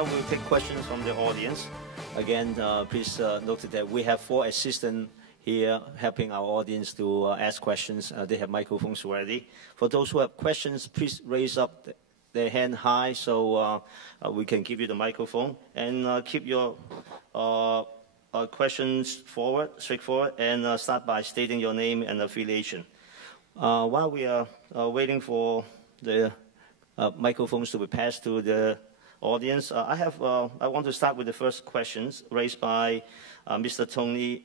now we'll take questions from the audience. Again, please note that we have 4 assistants here helping our audience to ask questions. They have microphones ready. For those who have questions, please raise up their hand high so we can give you the microphone. And keep your questions straightforward, and start by stating your name and affiliation. While we are waiting for the microphones to be passed to the audience, I want to start with the first questions raised by Mr.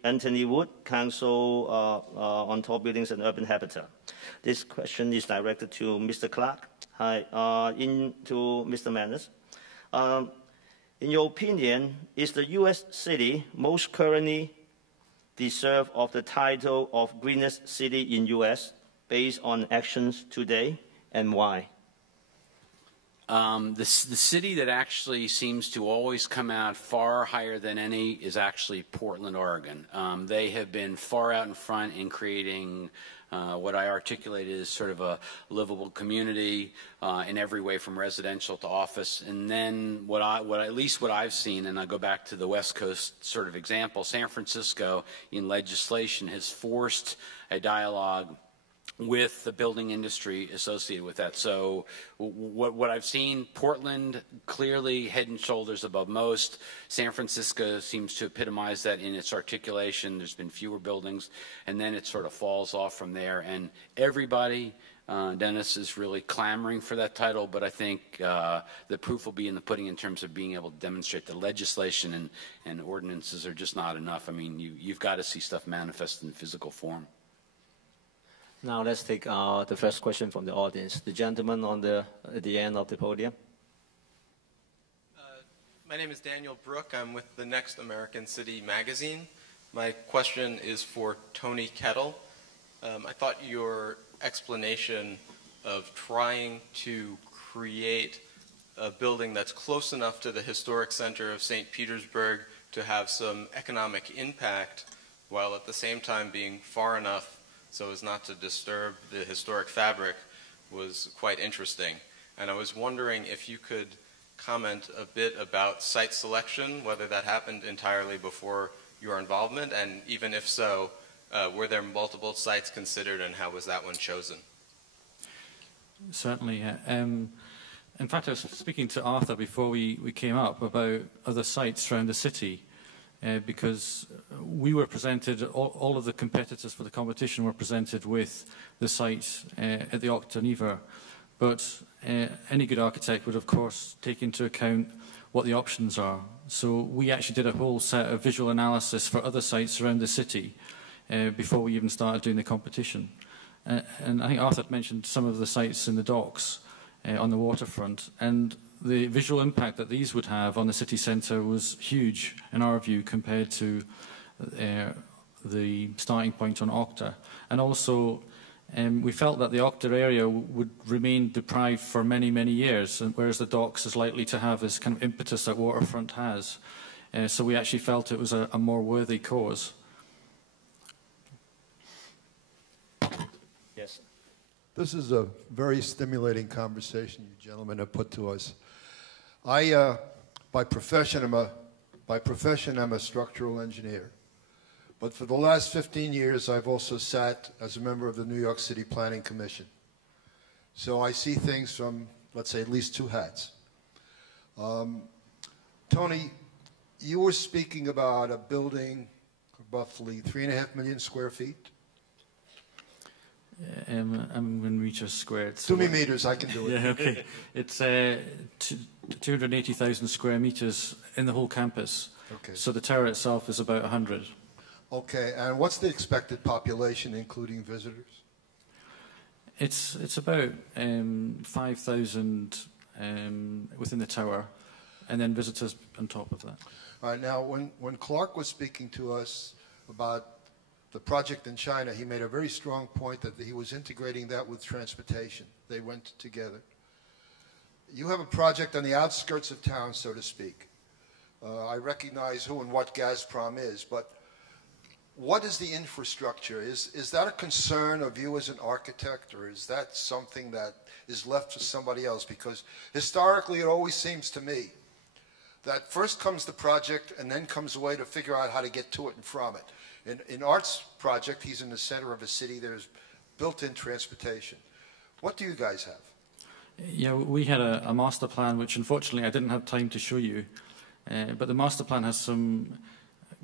Anthony Wood, Council on Tall Buildings and Urban Habitat. This question is directed to Mr. Clark. Hi, to Mr. Manus. In your opinion, is the U.S. city most currently deserve of the title of greenest city in U.S. based on actions today, and why? The city that actually seems to always come out far higher than any is actually Portland, Oregon. They have been far out in front in creating what I articulated as sort of a livable community in every way, from residential to office. And then at least what I've seen, and I go back to the West Coast sort of example, San Francisco in legislation has forced a dialogue with the building industry associated with that. So what I've seen, Portland clearly head and shoulders above most. San Francisco seems to epitomize that in its articulation. There's been fewer buildings, and then it sort of falls off from there. And everybody, Dennis, is really clamoring for that title, but I think the proof will be in the pudding in terms of being able to demonstrate the legislation and ordinances are just not enough. I mean, you've got to see stuff manifest in physical form. Now let's take the first question from the audience. The gentleman at the end of the podium. My name is Daniel Brook. I'm with the Next American City magazine. My question is for Tony Kettle. I thought your explanation of trying to create a building that's close enough to the historic center of St. Petersburg to have some economic impact, while at the same time being far enough so as not to disturb the historic fabric, was quite interesting. And I was wondering if you could comment a bit about site selection, whether that happened entirely before your involvement, and even if so, were there multiple sites considered, and how was that one chosen? Certainly. In fact, I was speaking to Arthur before we came up about other sites around the city. Because we were presented, all of the competitors for the competition were presented with the site at the Octa Niva. But any good architect would, of course, take into account what the options are. So we actually did a whole set of visual analysis for other sites around the city before we even started doing the competition. And I think Arthur had mentioned some of the sites in the docks on the waterfront. And the visual impact that these would have on the city centre was huge, in our view, compared to the starting point on Octa. And also, we felt that the Octa area would remain deprived for many, many years, whereas the docks is likely to have this kind of impetus that waterfront has. So we actually felt it was a more worthy cause. Yes. This is a very stimulating conversation you gentlemen have put to us. I, by profession, I'm a structural engineer. But for the last 15 years, I've also sat as a member of the New York City Planning Commission. So I see things from, let's say, at least 2 hats. Tony, you were speaking about a building roughly 3.5 million square feet. I'm in meters squared. So 2 meters, I can do it. Yeah, okay. It's 280,000 square meters in the whole campus. Okay. So the tower itself is about 100. Okay, and what's the expected population, including visitors? It's about 5,000 within the tower, and then visitors on top of that. All right, now when Clark was speaking to us about the project in China, he made a very strong point that he was integrating that with transportation. They went together. You have a project on the outskirts of town, so to speak. I recognize who and what Gazprom is, but what is the infrastructure? Is that a concern of you as an architect, or is that something that is left to somebody else? Because historically, it always seems to me that first comes the project and then comes a way to figure out how to get to it and from it. In Art's project, he's in the center of a city. There's built-in transportation. What do you guys have? Yeah, we had a master plan, which unfortunately I didn't have time to show you. But the master plan has some,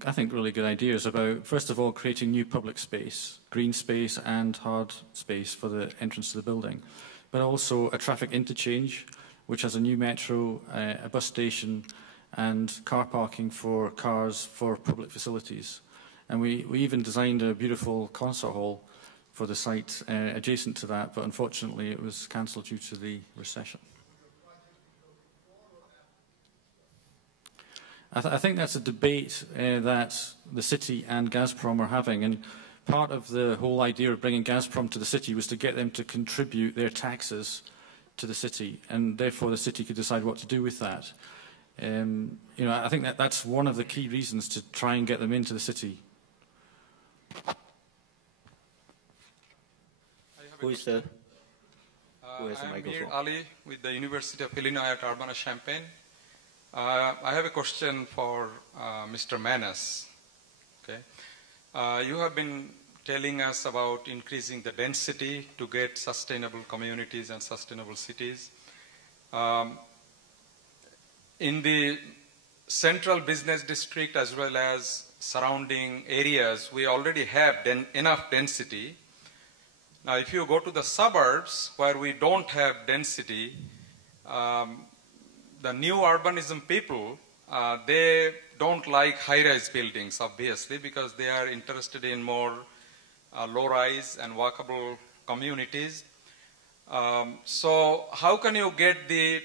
I think, really good ideas about, first of all, creating new public space, green space and hard space for the entrance to the building, but also a traffic interchange, which has a new metro, a bus station, and car parking for cars for public facilities. And we even designed a beautiful concert hall for the site adjacent to that, but unfortunately it was cancelled due to the recession. I think that's a debate that the city and Gazprom are having, and part of the whole idea of bringing Gazprom to the city was to get them to contribute their taxes to the city, and therefore the city could decide what to do with that. You know, I think that's one of the key reasons to try and get them into the city. Who has the microphone? I'm Mir Ali with the University of Illinois at Urbana-Champaign. I have a question for Mr. Manus. Okay. You have been telling us about increasing the density to get sustainable communities and sustainable cities. In the central business district as well as surrounding areas, we already have enough density. Now, if you go to the suburbs where we don't have density, the new urbanism people, they don't like high-rise buildings, obviously, because they are interested in more low-rise and walkable communities. So how can you get the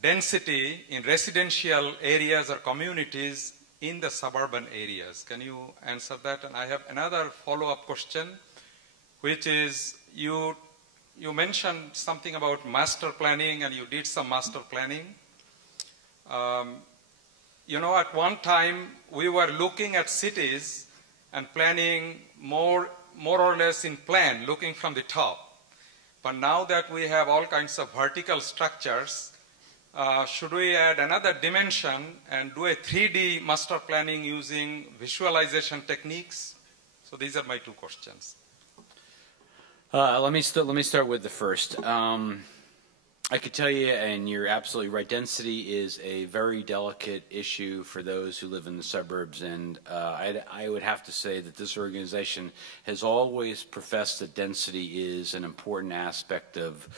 density in residential areas or communities in the suburban areas? Can you answer that? And I have another follow-up question, which is you mentioned something about master planning, and you did some master planning. You know, at one time, we were looking at cities and planning more or less in plan, looking from the top. But now that we have all kinds of vertical structures, should we add another dimension and do a 3D master planning using visualization techniques? So these are my two questions. Let me start with the first. I could tell you, and you're absolutely right, density is a very delicate issue for those who live in the suburbs, and I would have to say that this organization has always professed that density is an important aspect of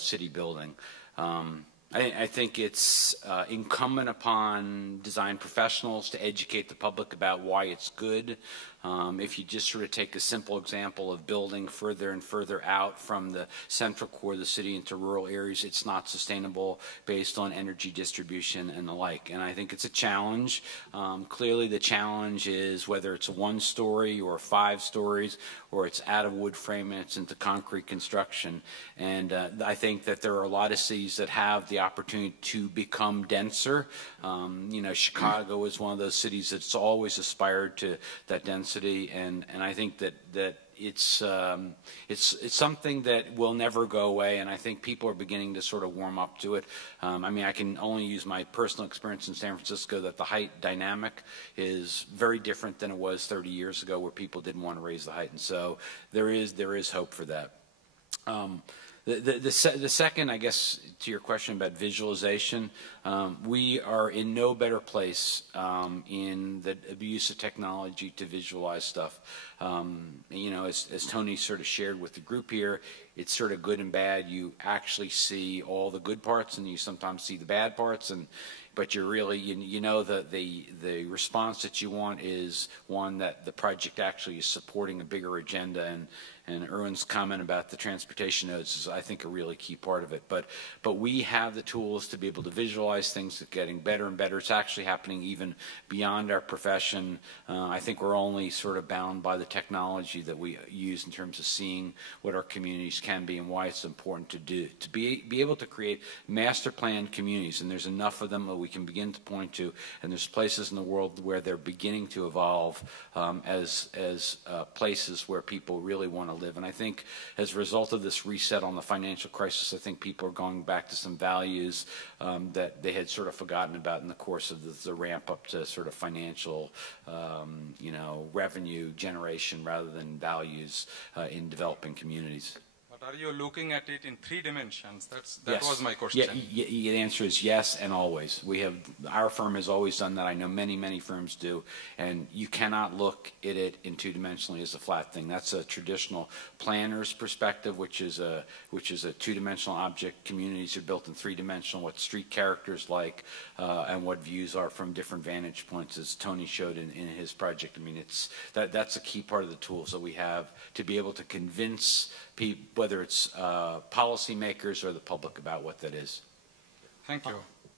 city building. I think it's incumbent upon design professionals to educate the public about why it's good. If you just sort of take a simple example of building further and further out from the central core of the city into rural areas, it's not sustainable based on energy distribution and the like. And I think it's a challenge. Clearly the challenge is whether it's 1 story or 5 stories, or it's out of wood frame and it's into concrete construction. And I think that there are a lot of cities that have the opportunity to become denser. You know, Chicago is one of those cities that's always aspired to that density, and I think that it's something that will never go away, and I think people are beginning to sort of warm up to it. I mean, I can only use my personal experience in San Francisco that the height dynamic is very different than it was 30 years ago, where people didn't want to raise the height, and so there is hope for that. The second, I guess, to your question about visualization, we are in no better place in the use of technology to visualize stuff. You know, as Tony sort of shared with the group here, it's sort of good and bad. You actually see all the good parts, and you sometimes see the bad parts, but you're really, you know, the response that you want is one that the project actually is supporting a bigger agenda, and Erwin's comment about the transportation nodes is, I think, a really key part of it. But we have the tools to be able to visualize things that are getting better and better. It's actually happening even beyond our profession. I think we're only sort of bound by the technology that we use in terms of seeing what our communities can be and why it's important to be able to create master planned communities, and there's enough of them that we can begin to point to, and there's places in the world where they're beginning to evolve as places where people really want to live. And I think as a result of this reset on the financial crisis, I think people are going back to some values that they had sort of forgotten about in the course of the ramp up to sort of financial, revenue generation rather than values in developing communities. But are you looking at it in 3 dimensions? That Yes. was my question. Yeah, the answer is yes, and always. Our firm has always done that. I know many firms do, and you cannot look at it in 2-dimensionally as a flat thing. That's a traditional planner's perspective, which is a 2-dimensional object. Communities are built in 3-dimensional, what street characters like, and what views are from different vantage points, as Tony showed in his project. I mean, that's a key part of the tools that we have to be able to convince people, whether it's policymakers or the public, about what that is. Thank you.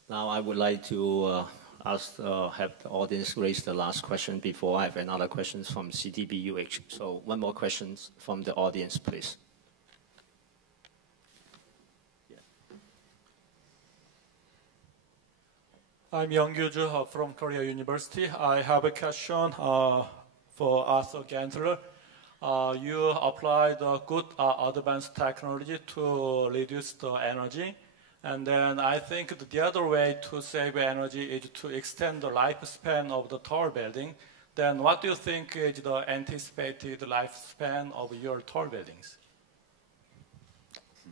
Now I would like to have the audience raise the last question before I have another question from Ctbuh. So one more question from the audience, please. I'm Young-Gyu from Korea University. I have a question for Arthur Gensler. You applied good advanced technology to reduce the energy. And then I think the other way to save energy is to extend the lifespan of the tall building. Then what do you think is the anticipated lifespan of your tall buildings?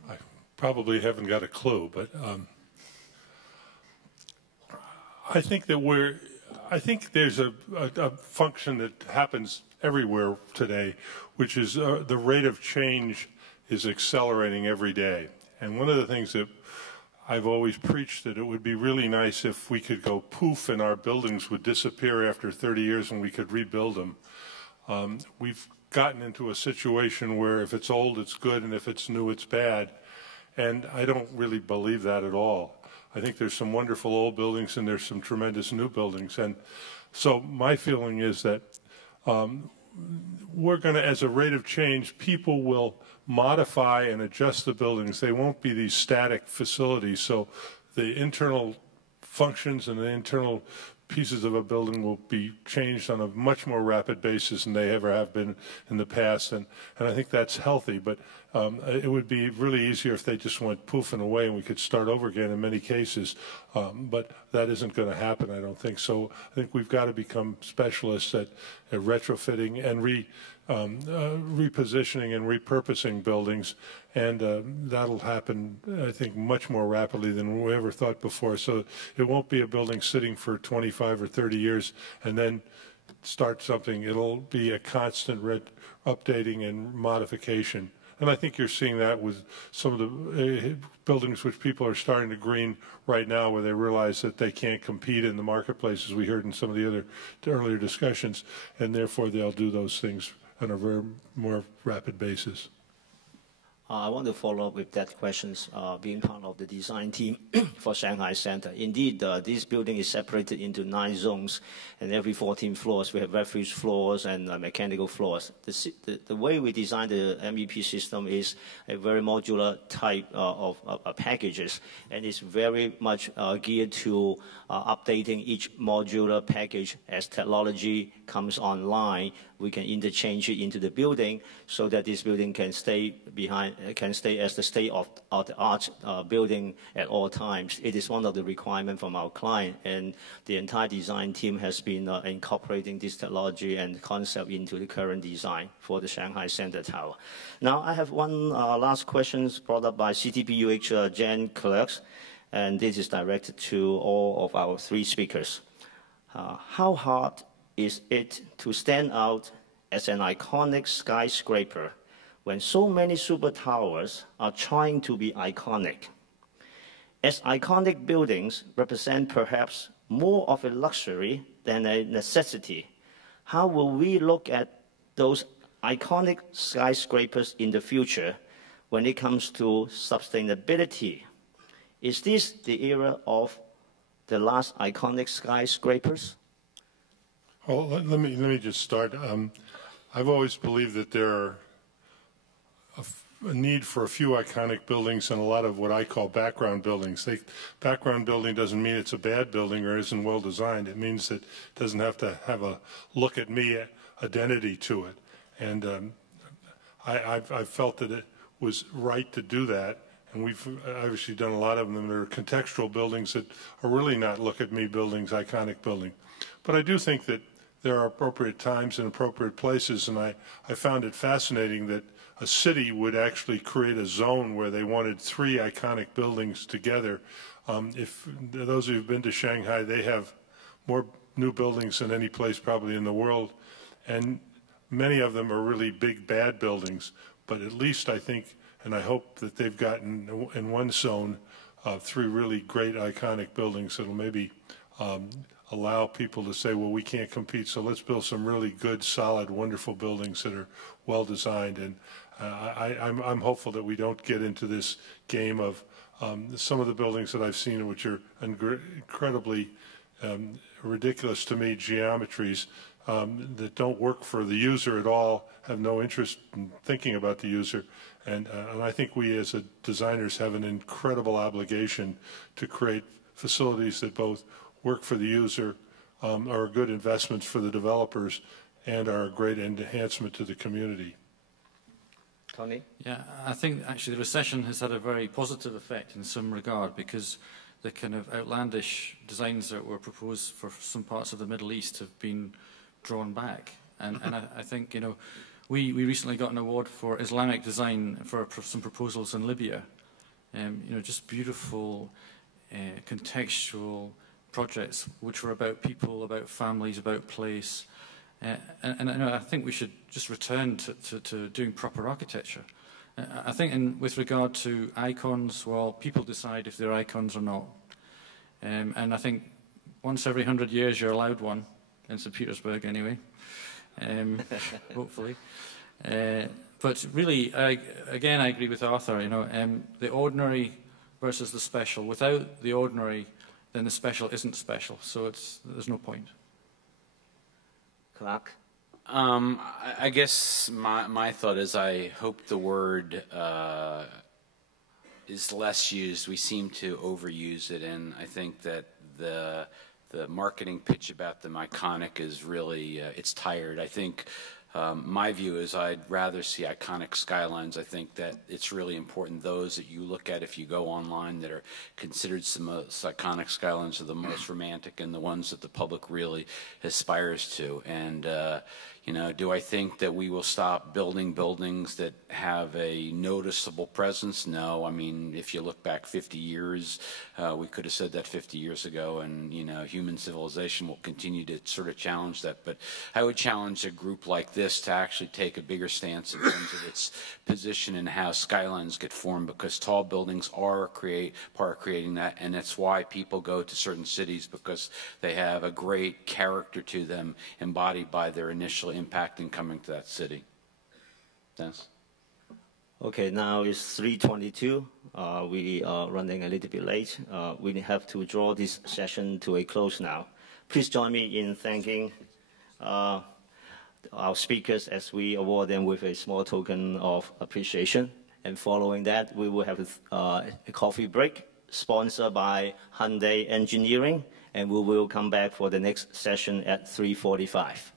I probably haven't got a clue, but I think there's a function that happens everywhere today, which is the rate of change is accelerating every day. And one of the things that I've always preached, that it would be really nice if we could go poof and our buildings would disappear after 30 years and we could rebuild them. We've gotten into a situation where if it's old, it's good, and if it's new, it's bad. And I don't really believe that at all. I think there's some wonderful old buildings and there's some tremendous new buildings. And so my feeling is that we're going to, as a rate of change, people will modify and adjust the buildings. They won't be these static facilities. So the internal functions and the internal pieces of a building will be changed on a much more rapid basis than they ever have been in the past. And I think that's healthy. But it would be really easier if they just went poofing away and we could start over again in many cases. But that isn't going to happen, I don't think. So I think we've got to become specialists at retrofitting and repositioning and repurposing buildings. And that'll happen, I think, much more rapidly than we ever thought before. So it won't be a building sitting for 25 or 30 years and then start something. It'll be a constant updating and modification. And I think you're seeing that with some of the buildings which people are starting to green right now, where they realize that they can't compete in the marketplace, as we heard in some of the earlier discussions, and therefore they'll do those things on a very more rapid basis. I want to follow up with that question, being part of the design team for Shanghai Center. Indeed, this building is separated into 9 zones, and every 14 floors we have refuge floors and mechanical floors. The way we design the MEP system is a very modular type of packages, and it's very much geared to updating each modular package as technology comes online. We can interchange it into the building so that this building can stay as the state-of-the-art building at all times. It is one of the requirements from our client, and the entire design team has been incorporating this technology and concept into the current design for the Shanghai Center Tower. Now, I have one last question brought up by Ctbuh Jen clerks, and this is directed to all of our 3 speakers. How hard is it to stand out as an iconic skyscraper when so many super towers are trying to be iconic? As iconic buildings represent perhaps more of a luxury than a necessity, how will we look at those iconic skyscrapers in the future when it comes to sustainability? Is this the era of the last iconic skyscrapers? Well, let me just start. I've always believed that there are a need for a few iconic buildings and a lot of what I call background buildings. Background building doesn't mean it's a bad building or isn't well designed. It means that it doesn't have to have a look at me identity to it. And I've felt that it was right to do that. And we've obviously done a lot of them that are contextual buildings that are really not look at me buildings, iconic building. But I do think that there are appropriate times and appropriate places, and I found it fascinating that a city would actually create a zone where they wanted 3 iconic buildings together. If those of you who've been to Shanghai, they have more new buildings than any place probably in the world, and many of them are really big, bad buildings, but at least I think, and I hope that they've gotten in one zone 3 really great iconic buildings that'll maybe allow people to say, well, we can't compete, so let's build some really good, solid, wonderful buildings that are well designed. And I'm hopeful that we don't get into this game of some of the buildings that I've seen, which are incredibly ridiculous to me, geometries that don't work for the user at all, have no interest in thinking about the user. And I think we as designers have an incredible obligation to create facilities that both work for the user, are good investments for the developers, and are a great enhancement to the community. Tony? Yeah, I think actually the recession has had a very positive effect in some regard, because the kind of outlandish designs that were proposed for some parts of the Middle East have been drawn back. And I think, you know, we recently got an award for Islamic design for some proposals in Libya. You know, just beautiful, contextual projects which were about people, about families, about place. And I think we should just return to doing proper architecture. I think with regard to icons, well, people decide if they're icons or not. And I think once every 100 years you're allowed one, in St. Petersburg anyway, hopefully. But really, again, I agree with Arthur, you know, the ordinary versus the special. Without the ordinary, then the special isn't special, so there's no point. Clark? I guess my thought is I hope the word is less used. We seem to overuse it, and I think that the marketing pitch about them iconic is really, it's tired. I think my view is I'd rather see iconic skylines. I think that it's really important those that you look at if you go online that are considered the most iconic skylines are the most romantic and the ones that the public really aspires to. And you know, do I think that we will stop building buildings that have a noticeable presence? No. I mean, if you look back 50 years, we could have said that 50 years ago, and, you know, human civilization will continue to sort of challenge that. But I would challenge a group like this to actually take a bigger stance in terms of its position and how skylines get formed, because tall buildings are part of creating that, and that's why people go to certain cities, because they have a great character to them embodied by their initial impact in coming to that city. Dennis? Okay, now it's 3:22. We are running a little bit late. We have to draw this session to a close now. Please join me in thanking our speakers as we award them with a small token of appreciation. And following that, we will have a coffee break sponsored by Hyundai Engineering, and we will come back for the next session at 3:45.